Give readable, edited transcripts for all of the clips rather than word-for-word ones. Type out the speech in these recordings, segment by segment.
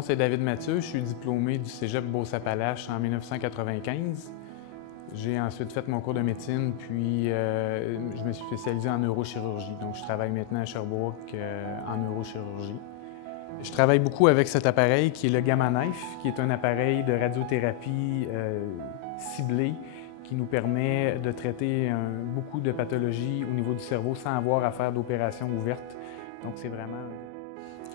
nom, c'est David Mathieu. Je suis diplômé du Cégep Beauce-Appalaches en 1995. J'ai ensuite fait mon cours de médecine, puis je me suis spécialisé en neurochirurgie. Donc, je travaille maintenant à Sherbrooke en neurochirurgie. Je travaille beaucoup avec cet appareil qui est le Gamma Knife, qui est un appareil de radiothérapie ciblé qui nous permet de traiter beaucoup de pathologies au niveau du cerveau sans avoir à faire d'opérations ouvertes. Donc, c'est vraiment...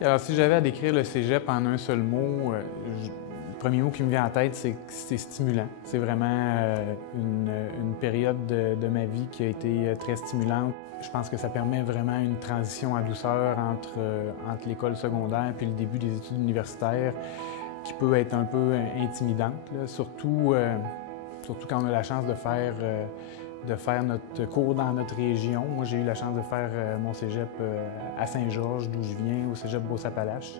Alors, si j'avais à décrire le cégep en un seul mot, le premier mot qui me vient en tête, c'est que c'est stimulant. C'est vraiment une période de ma vie qui a été très stimulante. Je pense que ça permet vraiment une transition en douceur entre l'école secondaire puis le début des études universitaires qui peut être un peu intimidante, là. Surtout quand on a la chance de faire notre cours dans notre région. Moi, j'ai eu la chance de faire mon cégep à Saint-Georges, d'où je viens, au cégep Beauce-Appalaches.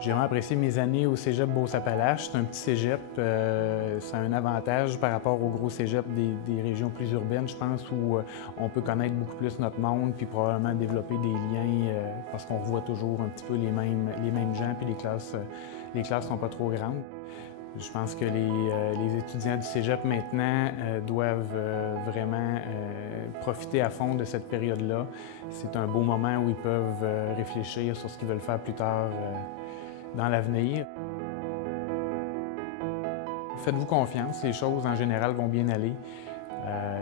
J'ai vraiment apprécié mes années au cégep Beauce-Appalaches. C'est un petit cégep, c'est un avantage par rapport au gros cégep des régions plus urbaines, je pense, où on peut connaître beaucoup plus notre monde puis probablement développer des liens parce qu'on revoit toujours un petit peu les mêmes gens puis les classes sont pas trop grandes. Je pense que les étudiants du cégep maintenant doivent vraiment profiter à fond de cette période-là. C'est un beau moment où ils peuvent réfléchir sur ce qu'ils veulent faire plus tard dans l'avenir. Faites-vous confiance, les choses en général vont bien aller.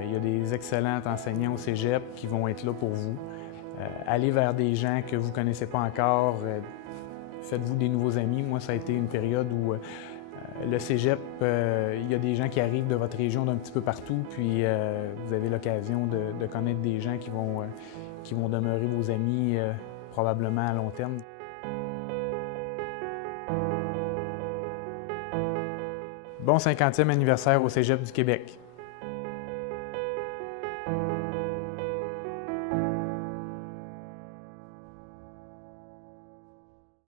Il y a des excellents enseignants au cégep qui vont être là pour vous. Allez vers des gens que vous ne connaissez pas encore. Faites-vous des nouveaux amis. Moi, ça a été une période où le cégep, il y a des gens qui arrivent de votre région d'un petit peu partout, puis vous avez l'occasion de connaître des gens qui vont demeurer vos amis probablement à long terme. Bon 50e anniversaire au Cégep du Québec.